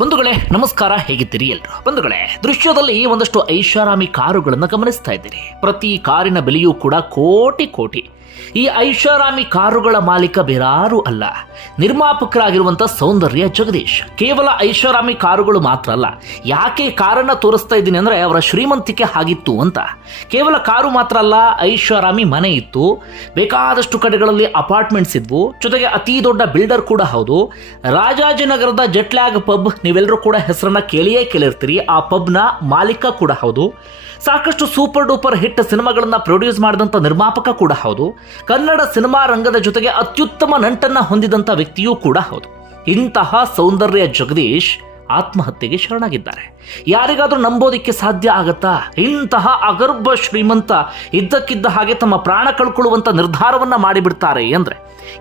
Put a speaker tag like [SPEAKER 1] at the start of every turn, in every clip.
[SPEAKER 1] ಬಂಧುಗಳೇ, ನಮಸ್ಕಾರ, ಹೇಗಿದ್ದೀರಿ ಎಲ್ರು? ಬಂಧುಗಳೇ, ದೃಶ್ಯದಲ್ಲಿ ಒಂದಷ್ಟು ಐಷಾರಾಮಿ ಕಾರುಗಳನ್ನು ಗಮನಿಸ್ತಾ ಇದ್ದೀರಿ. ಪ್ರತಿ ಕಾರಿನ ಬೆಲೆಯೂ ಕೂಡ ಕೋಟಿ ಕೋಟಿ. ಈ ಐಷಾರಾಮಿ ಕಾರುಗಳ ಮಾಲೀಕ ಬೇರಾರು ಅಲ್ಲ. ನಿರ್ಮಾಪಕರಾಗಿರುವಂಥ ಸೌಂದರ್ಯ ಜಗದೀಶ್. ಕೇವಲ ಐಷಾರಾಮಿ ಕಾರುಗಳು ಮಾತ್ರ ಅಲ್ಲ. ಯಾಕೆ ಕಾರನ್ನು ತೋರಿಸ್ತಾ ಇದ್ದೀನಿ ಅಂದ್ರೆ ಅವರ ಶ್ರೀಮಂತಿಕೆ ಆಗಿತ್ತು ಅಂತ. ಕೇವಲ ಕಾರು ಮಾತ್ರ ಅಲ್ಲ, ಐಷಾರಾಮಿ ಮನೆ ಇತ್ತು. ಬೇಕಾದಷ್ಟು ಕಡೆಗಳಲ್ಲಿ ಅಪಾರ್ಟ್ಮೆಂಟ್ಸ್ ಇದ್ವು. ಜೊತೆಗೆ ಅತಿ ದೊಡ್ಡ ಬಿಲ್ಡರ್ ಕೂಡ ಹೌದು. ರಾಜಾಜಿನಗರದ ಜೆಟ್ಲ್ಯಾಗ್ ಪಬ್ ನೀವೆಲ್ಲರೂ ಕೂಡ ಹೆಸರನ್ನ ಕೇಳಿಯೇ ಕೇಳಿರ್ತೀರಿ. ಆ ಪಬ್ನ ಮಾಲೀಕ ಕೂಡ ಹೌದು. ಸಾಕಷ್ಟು ಸೂಪರ್ ಡೂಪರ್ ಹಿಟ್ ಸಿನಿಮಾಗಳನ್ನ ಪ್ರೊಡ್ಯೂಸ್ ಮಾಡಿದಂಥ ನಿರ್ಮಾಪಕ ಕೂಡ ಹೌದು. ಕನ್ನಡ ಸಿನಿಮಾ ರಂಗದ ಜೊತೆಗೆ ಅತ್ಯುತ್ತಮ ನಂಟನ್ನ ಹೊಂದಿದಂಥ ವ್ಯಕ್ತಿಯೂ ಕೂಡ ಹೌದು. ಇಂತಹ ಸೌಂದರ್ಯ ಜಗದೀಶ್ ಆತ್ಮಹತ್ಯೆಗೆ ಶರಣಾಗಿದ್ದಾರೆ. ಯಾರಿಗಾದರೂ ನಂಬೋದಿಕ್ಕೆ ಸಾಧ್ಯ ಆಗತ್ತಾ? ಇಂತಹ ಅಗರ್ಭ ಶ್ರೀಮಂತ ಇದ್ದಕ್ಕಿದ್ದ ಹಾಗೆ ತಮ್ಮ ಪ್ರಾಣ ಕಳ್ಕೊಳ್ಳುವಂಥ ನಿರ್ಧಾರವನ್ನು ಮಾಡಿಬಿಡ್ತಾರೆ ಅಂದರೆ,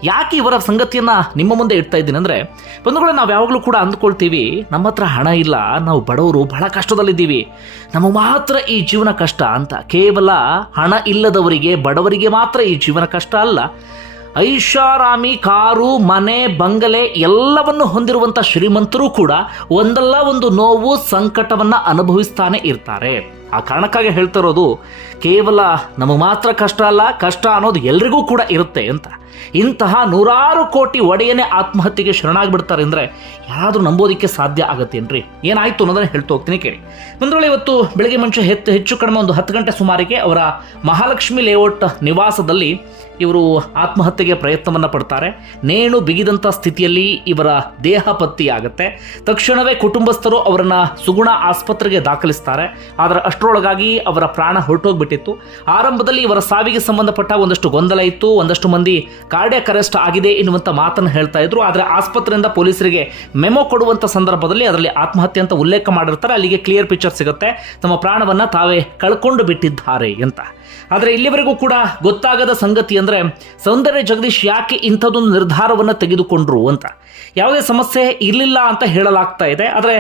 [SPEAKER 1] ಯಾಕೆ ಇವರ ಸಂಗತಿಯನ್ನು ನಿಮ್ಮ ಮುಂದೆ ಇಡ್ತಾ ಇದ್ದೀನಿ ಅಂದರೆ, ಬಂಧುಗಳು, ನಾವು ಯಾವಾಗಲೂ ಕೂಡ ಅಂದ್ಕೊಳ್ತೀವಿ, ನಮ್ಮ ಹತ್ರ ಹಣ ಇಲ್ಲ, ನಾವು ಬಡವರು ಬಹಳ ಕಷ್ಟದಲ್ಲಿದ್ದೀವಿ. ನಮಗೆ ಮಾತ್ರ ಈ ಜೀವನ ಕಷ್ಟ ಅಂತ. ಕೇವಲ ಹಣ ಇಲ್ಲದವರಿಗೆ, ಬಡವರಿಗೆ ಮಾತ್ರ ಈ ಜೀವನ ಕಷ್ಟ ಅಲ್ಲ. ಐಷಾರಾಮಿ ಕಾರು ಮನೆ ಬಂಗಲೆ ಎಲ್ಲವನ್ನು ಹೊಂದಿರುವಂಥ ಶ್ರೀಮಂತರು ಕೂಡ ಒಂದಲ್ಲ ಒಂದು ನೋವು ಸಂಕಟವನ್ನು ಅನುಭವಿಸ್ತಾನೆ ಇರ್ತಾರೆ. ಆ ಕಾರಣಕ್ಕಾಗಿ ಹೇಳ್ತಿರೋದು ಕೇವಲ ನಮಗೆ ಮಾತ್ರ ಕಷ್ಟ ಅಲ್ಲ, ಕಷ್ಟ ಅನ್ನೋದು ಎಲ್ರಿಗೂ ಕೂಡ ಇರುತ್ತೆ ಅಂತ. ಇಂತಹ ನೂರಾರು ಕೋಟಿ ಒಡೆಯನೇ ಆತ್ಮಹತ್ಯೆಗೆ ಶರಣಾಗ್ಬಿಡ್ತಾರೆ ಅಂದರೆ ಯಾರಾದರೂ ನಂಬೋದಕ್ಕೆ ಸಾಧ್ಯ ಆಗತ್ತೇನ್ರಿ ಏನಾಯ್ತು ಅನ್ನೋದನ್ನು ಹೇಳ್ತಾ ಹೋಗ್ತೀನಿ ಕೇಳಿ. ಒಂದ್ರೊಳಗೆ ಇವತ್ತು ಬೆಳಗ್ಗೆ ಮುಂಚೆ ಹೆಚ್ಚು ಹೆಚ್ಚು ಕಡಿಮೆ ಒಂದು ಹತ್ತು ಗಂಟೆ ಸುಮಾರಿಗೆ ಅವರ ಮಹಾಲಕ್ಷ್ಮಿ ಲೇಔಟ್ ನಿವಾಸದಲ್ಲಿ ಇವರು ಆತ್ಮಹತ್ಯೆಗೆ ಪ್ರಯತ್ನವನ್ನ ಪಡ್ತಾರೆ. ನೇಣು ಬಿಗಿದಂಥ ಸ್ಥಿತಿಯಲ್ಲಿ ಇವರ ದೇಹ ಆಗುತ್ತೆ ತಕ್ಷಣವೇ ಕುಟುಂಬಸ್ಥರು ಅವರನ್ನ ಸುಗುಣ ಆಸ್ಪತ್ರೆಗೆ ದಾಖಲಿಸ್ತಾರೆ. ಆದರೆ ಅಷ್ಟರೊಳಗಾಗಿ ಅವರ ಪ್ರಾಣ ಹೊರಟೋಗ್ಬಿಟ್ಟಿತ್ತು. ಆರಂಭದಲ್ಲಿ ಇವರ ಸಾವಿಗೆ ಸಂಬಂಧಪಟ್ಟ ಒಂದಷ್ಟು ಗೊಂದಲ ಇತ್ತು. ಒಂದಷ್ಟು ಮಂದಿ ಕಾರ್ಡಿಯಕ್ ಅರೆಸ್ಟ್ ಆಗಿದೆ ಎನ್ನುವಂಥ ಮಾತನ್ನು ಹೇಳ್ತಾ ಇದ್ರು. ಆದರೆ ಆಸ್ಪತ್ರೆಯಿಂದ ಪೊಲೀಸರಿಗೆ ಮೆಮೊ ಕೊಡುವಂಥ ಸಂದರ್ಭದಲ್ಲಿ ಅದರಲ್ಲಿ ಆತ್ಮಹತ್ಯೆ ಅಂತ ಉಲ್ಲೇಖ ಮಾಡಿರ್ತಾರೆ. ಅಲ್ಲಿಗೆ ಕ್ಲಿಯರ್ ಪಿಕ್ಚರ್ ಸಿಗುತ್ತೆ. ತಮ್ಮ ಪ್ರಾಣವನ್ನು ತಾವೇ ಕಳ್ಕೊಂಡು ಬಿಟ್ಟಿದ್ದಾರೆ ಅಂತ. ಆದರೆ ಇಲ್ಲಿವರೆಗೂ ಕೂಡ ಗೊತ್ತಾಗದ ಸಂಗತಿ ಅಂದರೆ, ಸೌಂದರ್ಯ ಜಗದೀಶ್ ಯಾಕೆ ಇಂಥದ್ದೊಂದು ನಿರ್ಧಾರವನ್ನು ತೆಗೆದುಕೊಂಡ್ರು ಅಂತ. ಯಾವುದೇ ಸಮಸ್ಯೆ ಇರಲಿಲ್ಲ ಅಂತ ಹೇಳಲಾಗ್ತಾ ಇದೆ. ಆದರೆ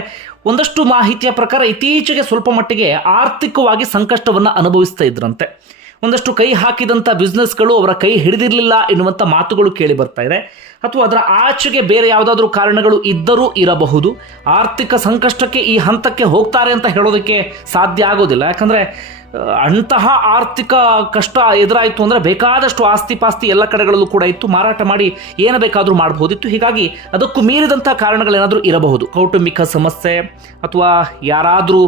[SPEAKER 1] ಒಂದಷ್ಟು ಮಾಹಿತಿಯ ಪ್ರಕಾರ ಇತ್ತೀಚೆಗೆ ಸ್ವಲ್ಪ ಮಟ್ಟಿಗೆ ಆರ್ಥಿಕವಾಗಿ ಸಂಕಷ್ಟವನ್ನು ಅನುಭವಿಸ್ತಾ ಇದ್ರಂತೆ. ಒಂದಷ್ಟು ಕೈ ಹಾಕಿದಂಥ ಬಿಸ್ನೆಸ್ಗಳು ಅವರ ಕೈ ಹಿಡಿದಿರಲಿಲ್ಲ ಎನ್ನುವಂಥ ಮಾತುಗಳು ಕೇಳಿ ಬರ್ತಾ ಇದೆ. ಅಥವಾ ಅದರ ಆಚೆಗೆ ಬೇರೆ ಯಾವುದಾದ್ರೂ ಕಾರಣಗಳು ಇದ್ದರೂ ಇರಬಹುದು. ಆರ್ಥಿಕ ಸಂಕಷ್ಟಕ್ಕೆ ಈ ಹಂತಕ್ಕೆ ಹೋಗ್ತಾರೆ ಅಂತ ಹೇಳೋದಕ್ಕೆ ಸಾಧ್ಯ ಆಗೋದಿಲ್ಲ. ಯಾಕಂದರೆ ಅಂತಹ ಆರ್ಥಿಕ ಕಷ್ಟ ಎದುರಾಯಿತು ಅಂದರೆ ಬೇಕಾದಷ್ಟು ಆಸ್ತಿ ಪಾಸ್ತಿ ಎಲ್ಲ ಕಡೆಗಳಲ್ಲೂ ಕೂಡ ಇತ್ತು. ಮಾರಾಟ ಮಾಡಿ ಏನು ಬೇಕಾದರೂ ಮಾಡಬಹುದಿತ್ತು ಹೀಗಾಗಿ ಅದಕ್ಕೂ ಮೀರಿದಂಥ ಕಾರಣಗಳೇನಾದರೂ ಇರಬಹುದು. ಕೌಟುಂಬಿಕ ಸಮಸ್ಯೆ ಅಥವಾ ಯಾರಾದರೂ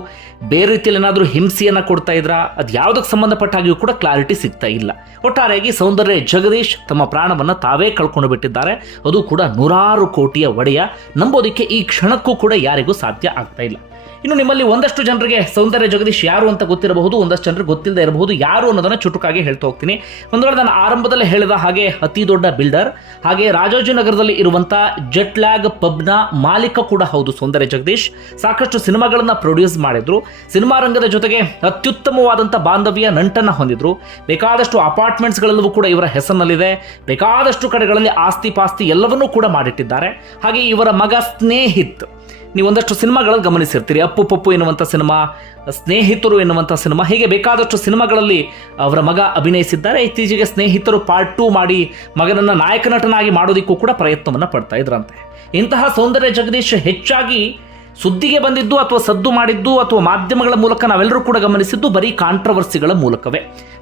[SPEAKER 1] ಬೇರೆ ರೀತಿಯಲ್ಲಿ ಏನಾದರೂ ಹಿಂಸೆಯನ್ನು ಕೊಡ್ತಾ ಇದ್ರಾ, ಅದು ಯಾವುದಕ್ಕೆ ಸಂಬಂಧಪಟ್ಟಾಗಿಯೂ ಕೂಡ ಕ್ಲಾರಿಟಿ ಸಿಗ್ತಾ ಇಲ್ಲ. ಒಟ್ಟಾರೆಯಾಗಿ ಸೌಂದರ್ಯ ಜಗದೀಶ್ ತಮ್ಮ ಪ್ರಾಣವನ್ನು ತಾವೇ ಕಳ್ಕೊಂಡು ಬಿಟ್ಟಿದ್ದಾರೆ. ಅದು ಕೂಡ ನೂರಾರು ಕೋಟಿಯ ಒಡೆಯ. ನಂಬೋದಕ್ಕೆ ಈ ಕ್ಷಣಕ್ಕೂ ಕೂಡ ಯಾರಿಗೂ ಸಾಧ್ಯ ಆಗ್ತಾ ಇಲ್ಲ. ಇನ್ನು ನಿಮ್ಮಲ್ಲಿ ಒಂದಷ್ಟು ಜನರಿಗೆ ಸೌಂದರ್ಯ ಜಗದೀಶ್ ಯಾರು ಅಂತ ಗೊತ್ತಿರಬಹುದು, ಒಂದಷ್ಟು ಜನರಿಗೆ ಗೊತ್ತಿಲ್ಲದೆ ಇರಬಹುದು, ಯಾರು ಅನ್ನೋದನ್ನು ಚುಟುಕಾಗಿ ಹೇಳ್ತಾ ಹೋಗ್ತೀನಿ. ಒಂದು ವೇಳೆ ನಾನು ಆರಂಭದಲ್ಲಿ ಹೇಳಿದ ಹಾಗೆ ಅತಿ ದೊಡ್ಡ ಬಿಲ್ಡರ್, ಹಾಗೆ ರಾಜಾಜಿನಗರದಲ್ಲಿ ಇರುವಂಥ ಜೆಟ್ ಲ್ಯಾಗ್ ಪಬ್ನ ಮಾಲೀಕ ಕೂಡ ಹೌದು ಸೌಂದರ್ಯ ಜಗದೀಶ್. ಸಾಕಷ್ಟು ಸಿನಿಮಾಗಳನ್ನ ಪ್ರೊಡ್ಯೂಸ್ ಮಾಡಿದ್ರು. ಸಿನಿಮಾ ರಂಗದ ಜೊತೆಗೆ ಅತ್ಯುತ್ತಮವಾದಂಥ ಬಾಂಧವ್ಯ ನಂಟನ್ನ ಹೊಂದಿದ್ರು. ಬೇಕಾದಷ್ಟು ಅಪಾರ್ಟ್ಮೆಂಟ್ಸ್ಗಳೆಲ್ಲವೂ ಕೂಡ ಇವರ ಹೆಸರಿನಲ್ಲಿದೆ. ಬೇಕಾದಷ್ಟು ಕಡೆಗಳಲ್ಲಿ ಆಸ್ತಿ ಪಾಸ್ತಿ ಎಲ್ಲವನ್ನೂ ಕೂಡ ಮಾಡಿಟ್ಟಿದ್ದಾರೆ. ಹಾಗೆ ಇವರ ಮಗ ಸ್ನೇಹಿತ್ ನೀವು ಒಂದಷ್ಟು ಸಿನಿಮಾಗಳಲ್ಲಿ ಗಮನಿಸಿರ್ತೀರಿ. ಅಪ್ಪು ಪಪ್ಪು ಎನ್ನುವಂಥ ಸಿನಿಮಾ, ಸ್ನೇಹಿತರು ಎನ್ನುವಂಥ ಸಿನಿಮಾ, ಹೀಗೆ ಬೇಕಾದಷ್ಟು ಸಿನಿಮಾಗಳಲ್ಲಿ ಅವರ ಮಗ ಅಭಿನಯಿಸಿದ್ದಾರೆ. ಇತ್ತೀಚೆಗೆ ಸ್ನೇಹಿತರು ಪಾರ್ಟ್ ಟೂ ಮಾಡಿ ಮಗನನ್ನು ನಾಯಕ ನಟನಾಗಿ ಮಾಡೋದಕ್ಕೂ ಕೂಡ ಪ್ರಯತ್ನವನ್ನು ಪಡ್ತಾ ಇದ್ರಂತೆ. ಇಂತಹ ಸೌಂದರ್ಯ ಜಗದೀಶ್ ಹೆಚ್ಚಾಗಿ ಸುದ್ದಿಗೆ ಬಂದಿದ್ದು ಅಥವಾ ಸದ್ದು ಮಾಡಿದ್ದು ಅಥವಾ ಮಾಧ್ಯಮಗಳ ಮೂಲಕ ನಾವೆಲ್ಲರೂ ಕೂಡ ಗಮನಿಸಿದ್ದು ಬರೀ ಕಾಂಟ್ರವರ್ಸಿಗಳ ಮೂಲಕವೇ.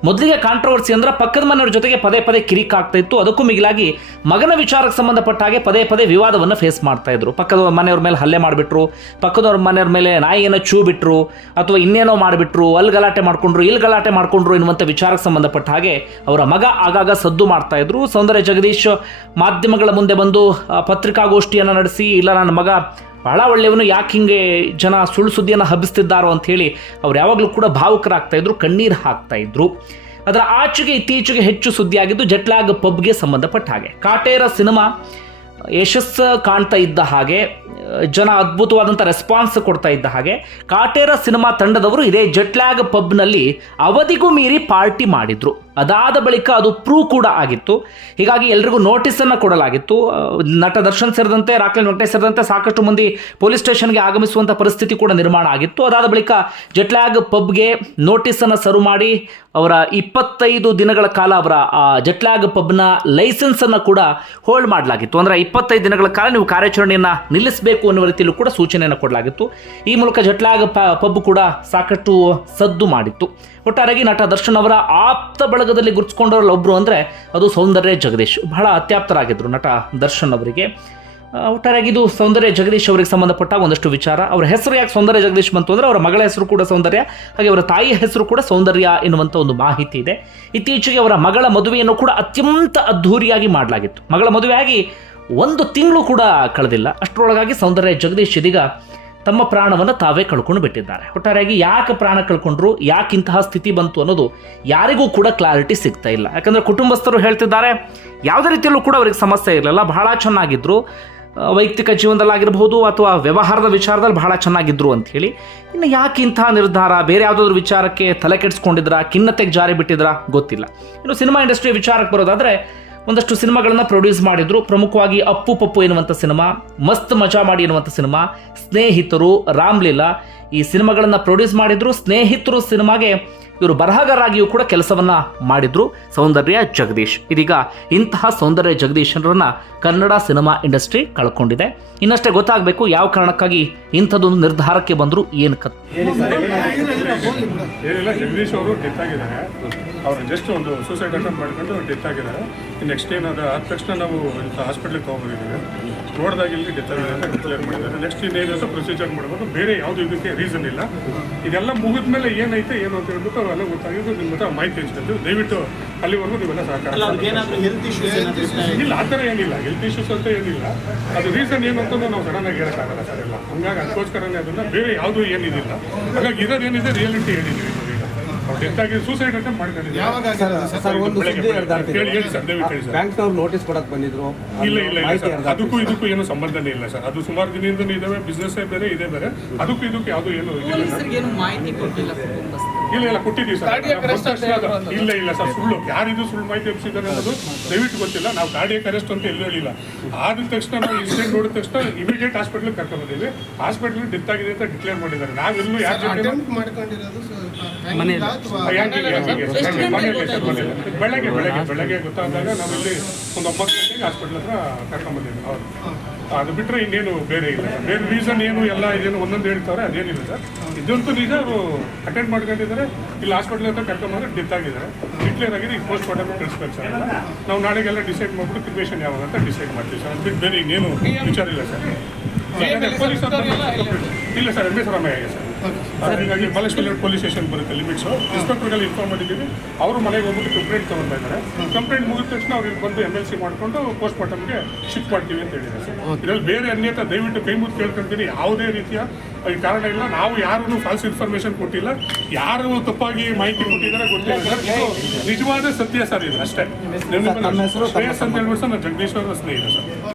[SPEAKER 1] ಮೊದಲಿಗೆ ಕಾಂಟ್ರವರ್ಸಿ ಅಂದ್ರೆ ಪಕ್ಕದ ಮನೆಯವ್ರ ಜೊತೆಗೆ ಪದೇ ಪದೇ ಕಿರಿಕ್ ಆಗ್ತಾ ಇತ್ತು. ಅದಕ್ಕೂ ಮಿಗಿಲಾಗಿ ಮಗನ ವಿಚಾರಕ್ಕೆ ಸಂಬಂಧಪಟ್ಟ ಹಾಗೆ ಪದೇ ಪದೇ ವಿವಾದವನ್ನು ಫೇಸ್ ಮಾಡ್ತಾ ಇದ್ರು. ಪಕ್ಕದ ಮನೆಯವ್ರ ಮೇಲೆ ಹಲ್ಲೆ ಮಾಡಿಬಿಟ್ರು, ಪಕ್ಕದವ್ರ ಮನೆಯವ್ರ ಮೇಲೆ ನಾಯಿಯನ್ನು ಚೂ ಬಿಟ್ರು ಅಥವಾ ಇನ್ನೇನೋ ಮಾಡಿಬಿಟ್ರು, ಅಲ್ಲಿ ಗಲಾಟೆ ಮಾಡ್ಕೊಂಡ್ರು, ಇಲ್ಲಿ ಗಲಾಟೆ ಮಾಡ್ಕೊಂಡ್ರು ಎನ್ನುವಂಥ ವಿಚಾರಕ್ಕೆ ಸಂಬಂಧಪಟ್ಟ ಹಾಗೆ ಅವರ ಮಗ ಆಗಾಗ ಸದ್ದು ಮಾಡ್ತಾ ಇದ್ರು. ಸೌಂದರ್ಯ ಜಗದೀಶ್ ಮಾಧ್ಯಮಗಳ ಮುಂದೆ ಬಂದು ಪತ್ರಿಕಾಗೋಷ್ಠಿಯನ್ನು ನಡೆಸಿ, ಇಲ್ಲ ನನ್ನ ಮಗ ಬಹಳ ಒಳ್ಳೆಯವನು ಯಾಕೆ ಹಿಂಗೆ ಜನ ಸುಳ್ಳು ಸುದ್ದಿಯನ್ನು ಹಬ್ಬಿಸ್ತಿದ್ದಾರೋ ಅಂತ ಹೇಳಿ ಅವ್ರು ಯಾವಾಗಲೂ ಕೂಡ ಭಾವುಕರಾಗ್ತಾ ಇದ್ರು, ಕಣ್ಣೀರು ಹಾಕ್ತಾ ಇದ್ರು. ಅದರ ಆಚೆಗೆ ಇತ್ತೀಚೆಗೆ ಹೆಚ್ಚು ಸುದ್ದಿಯಾಗಿದ್ದು ಜಟ್ಲಾಗ್ ಪಬ್ಗೆ ಸಂಬಂಧಪಟ್ಟ ಹಾಗೆ. ಕಾಟೇರ ಸಿನಿಮಾ ಯಶಸ್ಸು ಕಾಣ್ತಾ ಇದ್ದ ಹಾಗೆ, ಜನ ಅದ್ಭುತವಾದಂಥ ರೆಸ್ಪಾನ್ಸ್ ಕೊಡ್ತಾ ಇದ್ದ ಹಾಗೆ, ಕಾಟೇರ ಸಿನಿಮಾ ತಂಡದವರು ಇದೇ ಜಟ್ಲ್ಯಾಗ್ ಪಬ್ನಲ್ಲಿ ಅವಧಿಗೂ ಮೀರಿ ಪಾರ್ಟಿ ಮಾಡಿದ್ರು. ಅದಾದ ಬಳಿಕ ಅದು ಪ್ರೂವ್ ಕೂಡ ಆಗಿತ್ತು. ಹೀಗಾಗಿ ಎಲ್ರಿಗೂ ನೋಟಿಸನ್ನು ಕೊಡಲಾಗಿತ್ತು. ನಟ ದರ್ಶನ್ ಸೇರಿದಂತೆ, ರಾಕ್ಲೈನ್ ವೆಂಕಟೇಶ್ ಸೇರಿದಂತೆ ಸಾಕಷ್ಟು ಮಂದಿ ಪೊಲೀಸ್ ಸ್ಟೇಷನ್ಗೆ ಆಗಮಿಸುವಂಥ ಪರಿಸ್ಥಿತಿ ಕೂಡ ನಿರ್ಮಾಣ ಆಗಿತ್ತು. ಅದಾದ ಬಳಿಕ ಜೆಟ್ಲ್ಯಾಗ್ ಪಬ್ಗೆ ನೋಟಿಸನ್ನು ಸರ್ವ್ ಮಾಡಿ ಅವರ ಇಪ್ಪತ್ತೈದು ದಿನಗಳ ಕಾಲ ಅವರ ಜೆಟ್ಲ್ಯಾಗ್ ಪಬ್ನ ಲೈಸೆನ್ಸನ್ನು ಕೂಡ ಹೋಲ್ಡ್ ಮಾಡಲಾಗಿತ್ತು. ಅಂದರೆ ಇಪ್ಪತ್ತೈದು ದಿನಗಳ ಕಾಲ ನೀವು ಕಾರ್ಯಾಚರಣೆಯನ್ನು ನಿಲ್ಲಿಸಬೇಕು ಅನ್ನುವ ರೀತಿಯಲ್ಲೂ ಕೂಡ ಸೂಚನೆಯನ್ನು ಕೊಡಲಾಗಿತ್ತು. ಈ ಮೂಲಕ ಜೆಟ್ಲ್ಯಾಗ್ ಪ- ಪಬ್ ಕೂಡ ಸಾಕಷ್ಟು ಸದ್ದು ಮಾಡಿತ್ತು. ಒಟ್ಟಾರೆಯಾಗಿ ನಟ ದರ್ಶನ್ ಅವರ ಆಪ್ತ ಬಳಗದಲ್ಲಿ ಗುರುತಿಸ್ಕೊಂಡವರಲ್ಲಿ ಒಬ್ಬರು ಅಂದರೆ ಅದು ಸೌಂದರ್ಯ ಜಗದೀಶ್. ಬಹಳ ಅತ್ಯಾಪ್ತರಾಗಿದ್ದರು ನಟ ದರ್ಶನ್ ಅವರಿಗೆ. ಒಟ್ಟಾರೆಯಾಗಿ ಇದು ಸೌಂದರ್ಯ ಜಗದೀಶ್ ಅವರಿಗೆ ಸಂಬಂಧಪಟ್ಟ ಒಂದಷ್ಟು ವಿಚಾರ. ಅವರ ಹೆಸರು ಯಾಕೆ ಸೌಂದರ್ಯ ಜಗದೀಶ್ ಬಂತು ಅಂದರೆ ಅವರ ಮಗಳ ಹೆಸರು ಕೂಡ ಸೌಂದರ್ಯ, ಹಾಗೆ ಅವರ ತಾಯಿಯ ಹೆಸರು ಕೂಡ ಸೌಂದರ್ಯ ಎನ್ನುವಂಥ ಒಂದು ಮಾಹಿತಿ ಇದೆ. ಇತ್ತೀಚೆಗೆ ಅವರ ಮಗಳ ಮದುವೆಯನ್ನು ಕೂಡ ಅತ್ಯಂತ ಅದ್ಧೂರಿಯಾಗಿ ಮಾಡಲಾಗಿತ್ತು. ಮಗಳ ಮದುವೆಯಾಗಿ ಒಂದು ತಿಂಗಳು ಕೂಡ ಕಳೆದಿಲ್ಲ. ಅಷ್ಟರೊಳಗಾಗಿ ಸೌಂದರ್ಯ ಜಗದೀಶ್ ಇದೀಗ ತಮ್ಮ ಪ್ರಾಣವನ್ನು ತಾವೇ ಕಳ್ಕೊಂಡು ಬಿಟ್ಟಿದ್ದಾರೆ. ಒಟ್ಟಾರೆಯಾಗಿ ಯಾಕೆ ಪ್ರಾಣ ಕಳ್ಕೊಂಡ್ರು, ಯಾಕೆ ಇಂತಹ ಸ್ಥಿತಿ ಬಂತು ಅನ್ನೋದು ಯಾರಿಗೂ ಕೂಡ ಕ್ಲಾರಿಟಿ ಸಿಗ್ತಾ ಇಲ್ಲ. ಯಾಕಂದ್ರೆ ಕುಟುಂಬಸ್ಥರು ಹೇಳ್ತಿದ್ದಾರೆ, ಯಾವುದೇ ರೀತಿಯಲ್ಲೂ ಕೂಡ ಅವರಿಗೆ ಸಮಸ್ಯೆ ಇರಲಿಲ್ಲ. ಬಹಳ ಚೆನ್ನಾಗಿದ್ರು. ವೈಯಕ್ತಿಕ ಜೀವನದಲ್ಲಾಗಿರ್ಬೋದು ಅಥವಾ ವ್ಯವಹಾರದ ವಿಚಾರದಲ್ಲಿ ಬಹಳ ಚೆನ್ನಾಗಿದ್ರು ಅಂತ ಹೇಳಿ ಇನ್ನು ಯಾಕೆ ಇಂತಹ ನಿರ್ಧಾರ, ಬೇರೆ ಯಾವುದಾದ್ರೂ ವಿಚಾರಕ್ಕೆ ತಲೆ ಕೆಡಿಸ್ಕೊಂಡಿದ್ರ, ಖಿನ್ನತೆಗೆ ಜಾರಿ ಬಿಟ್ಟಿದ್ರ ಗೊತ್ತಿಲ್ಲ. ಇನ್ನು ಸಿನಿಮಾ ಇಂಡಸ್ಟ್ರಿ ವಿಚಾರಕ್ಕೆ ಬರೋದಾದ್ರೆ ಒಂದಷ್ಟು ಸಿನಿಮಾಗಳನ್ನ ಪ್ರೊಡ್ಯೂಸ್ ಮಾಡಿದ್ರು. ಪ್ರಮುಖವಾಗಿ ಅಪ್ಪು ಪಪ್ಪು ಎನ್ನುವಂಥ ಸಿನಿಮಾ, ಮಸ್ತ್ ಮಜಾ ಮಾಡಿ ಎನ್ನುವಂಥ ಸಿನಿಮಾ, ಸ್ನೇಹಿತರು, ರಾಮ್ಲೀಲಾ ಈ ಸಿನಿಮಾಗಳನ್ನ ಪ್ರೊಡ್ಯೂಸ್ ಮಾಡಿದ್ರು. ಸ್ನೇಹಿತರು ಸಿನಿಮಾಗೆ ಇವರು ಬರಹಗಾರಾಗಿಯೂ ಕೂಡ ಕೆಲಸವನ್ನ ಮಾಡಿದ್ರು. ಸೌಂದರ್ಯ ಜಗದೀಶ್. ಇದೀಗ ಇಂತಹ ಸೌಂದರ್ಯ ಜಗದೀಶರನ್ನ ಕನ್ನಡ ಸಿನಿಮಾ ಇಂಡಸ್ಟ್ರಿ ಕಳ್ಕೊಂಡಿದೆ. ಇನ್ನಷ್ಟೇ ಗೊತ್ತಾಗಬೇಕು ಯಾವ ಕಾರಣಕ್ಕಾಗಿ ಇಂಥದ್ದೊಂದು ನಿರ್ಧಾರಕ್ಕೆ ಬಂದ್ರು, ಏನು
[SPEAKER 2] ಜಗದೀಶ್ ಅವರು ಡೆತ್ ಆಗಿದ್ದಾರೆ ಅವರು ಜಸ್ಟ್ ಒಂದು ಸೂಸೈಡ್ ಅಟೆಂಪ್ಟ್ ಮಾಡ್ಕೊಂಡು ಡೆತ್ ಆಗಿದ್ದಾರೆ ನೆಕ್ಸ್ಟ್ ಏನಾದ ಆದ ತಕ್ಷಣ ನಾವು ಹಾಸ್ಪಿಟ್ಲಿಗೆ ತೊಗೊಂಡಿದ್ದೀವಿ ನೋಡಿದಾಗ ಇಲ್ಲಿ ಡೆತ್ ಆಗಿದೆ ಅಂತ ಡಿಕ್ಲೇರ್ ಮಾಡಿದ್ದಾರೆ. ನೆಕ್ಸ್ಟ್ ಇನ್ನೇನಂತ ಪ್ರೊಸೀಜರ್ ಮಾಡಬೇಕು ಬೇರೆ ಯಾವುದು ಇದಕ್ಕೆ ರೀಸನ್ ಇಲ್ಲ. ಇದೆಲ್ಲ ಮುಗಿದ ಮೇಲೆ ಏನೈತೆ, ಏನು ಅಂತ ಹೇಳ್ಬಿಟ್ಟು ಅವೆಲ್ಲ ಗೊತ್ತಾಗಿದ್ದು ನಿಮ್ಮ ಹತ್ರ ಮಾಹಿತಿ ಹಂಚ್ಕೊಂತೀವಿ ದಯವಿಟ್ಟು ಅಲ್ಲಿವರೆಗೂ ನೀವೆಲ್ಲ ಸಹಕಾರ
[SPEAKER 3] ಅವ್ರಿಗೆ ಏನಾದ್ರು ಹೆಲ್ತ್ ಇಶ್ಯೂಸ್ ಏನಾದ್ರು ಇರ್ತಾ
[SPEAKER 2] ಇಲ್ಲ ಆ ಥರ ಏನಿಲ್ಲ. ಹೆಲ್ತ್ ಇಶ್ಯೂಸ್ ಅಂತ ಏನಿಲ್ಲ. ಅದು ರೀಸನ್ ಏನು ಅಂತ ನಾವು ಸಡನ್ ಆಗಿ ಹೇಳೋಕ್ಕಾಗಲ್ಲ ಸರ್ ಎಲ್ಲ. ಹಂಗಾಗಿ ಅದಕ್ಕೋಸ್ಕರನೇ ಅದನ್ನ ಬೇರೆ ಯಾವುದೂ ಏನಿದಿಲ್ಲ. ಹಾಗಾಗಿ ರಿಯಾಲಿಟಿ ಹೇಳಿ ಸರ್ ದಯವಿಟ್ಟು ಹೇಳಿ
[SPEAKER 4] ಬ್ಯಾಂಕ್ನವ್ರು ನೋಟಿಸ್ ಕೊಡಕ್ ಬಂದಿದ್ರು.
[SPEAKER 2] ಇಲ್ಲ ಇಲ್ಲ. ಅದಕ್ಕೂ ಇದಕ್ಕೂ ಏನು ಸಂಬಂಧನೇ ಇಲ್ಲ ಸರ್ ಅದು ಸುಮಾರು ದಿನದಿಂದ ಇದಾವೆ ಬಿಸ್ನೆಸ್ ಬೇರೆ ಇದೆ ಬೇರೆ. ಅದಕ್ಕೂ ಇದಕ್ಕೂ ಯಾವುದು ಏನು ಇಲ್ಲ ಸರ್
[SPEAKER 5] ಪೊಲೀಸರಿಗೆ ಏನು ಮಾಹಿತಿ ಕೊಟ್ಟಿಲ್ಲ
[SPEAKER 2] ಇಲ್ಲ ಇಲ್ಲ ಕೊಟ್ಟಿದ್ದೀವಿ ಸರ್. ಇಲ್ಲ ಇಲ್ಲ ಸರ್ ಸುಳ್ಳು. ಯಾರಿದು ಸುಳ್ಳು ಮಾಹಿತಿ ಹಬ್ಸಿದ್ದಾರೆ ಅನ್ನೋದು ದಯವಿಟ್ಟು ಗೊತ್ತಿಲ್ಲ. ನಾವು ಕಾರ್ಡಿಯಕ್ ಅರೆಸ್ಟ್ ಅಂತ ಎಲ್ಲೂ ಹೇಳಿಲ್ಲ. ಆದ ತಕ್ಷಣ ನಾವು ಇನ್ಸಿಡೆಂಟ್ ನೋಡಿದ ತಕ್ಷಣ ಇಮಿಡಿಯೇಟ್ ಹಾಸ್ಪಿಟ್ಲಿಗೆ ಕರ್ಕೊಂಡು ಬಂದಿವಿ ಹಾಸ್ಪಿಟ್ಲ್ ಡೆತ್ ಆಗಿದೆ ಅಂತ ಡಿಕ್ಲೇರ್ ಮಾಡಿದ್ದಾರೆ. ನಾವೆಲ್ಲೂ ಯಾರು ಬೆಳಗ್ಗೆ ಬೆಳಗ್ಗೆ ಬೆಳಗ್ಗೆ ಗೊತ್ತಾದಾಗ ನಾವಿಲ್ಲಿ ಒಂದು ಒಂಬತ್ತು ಗಂಟೆಗೆ ಹಾಸ್ಪಿಟ್ಲ್ ಹತ್ರ ಕರ್ಕೊಂಡ್ ಬಂದಿದ್ವಿ. ಹೌದು. ಅದು ಬಿಟ್ಟರೆ ಇನ್ನೇನು ಬೇರೆ ಇಲ್ಲ ಬೇರೆ ರೀಸನ್ ಏನು ಎಲ್ಲ ಇದೇನು ಒಂದೊಂದು ಹೇಳ್ತಾರೆ ಅದೇನಿಲ್ಲ ಸರ್ ಇದಂತೂ ನಿಜ ಅವರು ಅಟೆಂಡ್ ಮಾಡ್ಕೊಂಡಿದ್ದಾರೆ. ಇಲ್ಲಿ ಹಾಸ್ಪಿಟ್ಲ್ ಹತ್ರ ಕರ್ಕೊಂಡ್ಬಂದ್ರೆ ಡೆತ್ ಆಗಿದ್ದಾರೆ ಡಿಕ್ಲೇರ್ ಆಗಿದೆ. ಈಗ ಪೋಸ್ಟ್ ಮಾರ್ಟಮ್ ಕಳಿಸ್ಬೇಕು ಸರ್. ನಾವು ನಾಳೆಗೆಲ್ಲ ಡಿಸೈಡ್ ಮಾಡ್ಬಿಟ್ಟು ಕ್ರಿಮೇಷನ್ ಯಾವಾಗ ಅಂತ ಡಿಸೈಡ್ ಮಾಡ್ತೀವಿ ಸರ್. ಬಿಟ್ಟು ಬೇರೆ ಇನ್ನೇನು ವಿಚಾರ ಇಲ್ಲ ಸರ್. ಇಲ್ಲ sir. M S Ramaiah sir? ಹೀಗಾಗಿ ಬಾಲೇಶ್ವರ ಪೊಲೀಸ್ ಸ್ಟೇಷನ್ ಬರುತ್ತೆ ಲಿಮಿಟ್ಸ್ ಇನ್ಸ್ಪೆಕ್ಟರ್ಗೆಲ್ಲ ಇನ್ಫಾರ್ಮ್ ಮಾಡಿದ್ದೀವಿ. ಅವರು ಮನೆಗೆ ಹೋಗ್ಬಿಟ್ಟು ಕಂಪ್ಲೇಂಟ್ ತಗೊಂಡಿದ್ದಾರೆ ಇದ್ದಾರೆ. ಕಂಪ್ಲೇಂಟ್ ಮುಗಿದ ತಕ್ಷಣ ಅವ್ರಿಗೆ ಬಂದು ಎಂ ಎಲ್ ಸಿ ಮಾಡಿಕೊಂಡು ಪೋಸ್ಟ್ ಮಾರ್ಟಮ್ಗೆ ಶಿಫ್ಟ್ ಮಾಡ್ತೀವಿ ಅಂತ ಹೇಳಿದ್ದಾರೆ ಸರ್. ಇದರಲ್ಲಿ ಬೇರೆ ಅನ್ಯತ ದಯವಿಟ್ಟು ಕೈ ಮುದ್ದು ಕೇಳ್ಕೊಂತೀನಿ. ಯಾವುದೇ ರೀತಿಯ ಈ ಕಾರಣ ಇಲ್ಲ. ನಾವು ಯಾರೂ ಫಾಲ್ಸ್ ಇನ್ಫಾರ್ಮೇಶನ್ ಕೊಟ್ಟಿಲ್ಲ. ಯಾರು ತಪ್ಪಾಗಿ ಮಾಹಿತಿ ಕೊಟ್ಟಿದ್ದಾರೆ ಗೊತ್ತಿಲ್ಲ ನಿಜವಾದ ಸತ್ಯ ಸರ್ ಇದು ಅಷ್ಟೇ. ಶ್ರೇಯಸ್ ಅಂತ ಹೇಳ್ಬಿಟ್ಟು ಸರ್ ನಾನು ಜಗದೀಶ್ವರ ಸ್ನೇಹಿತ ಸರ್.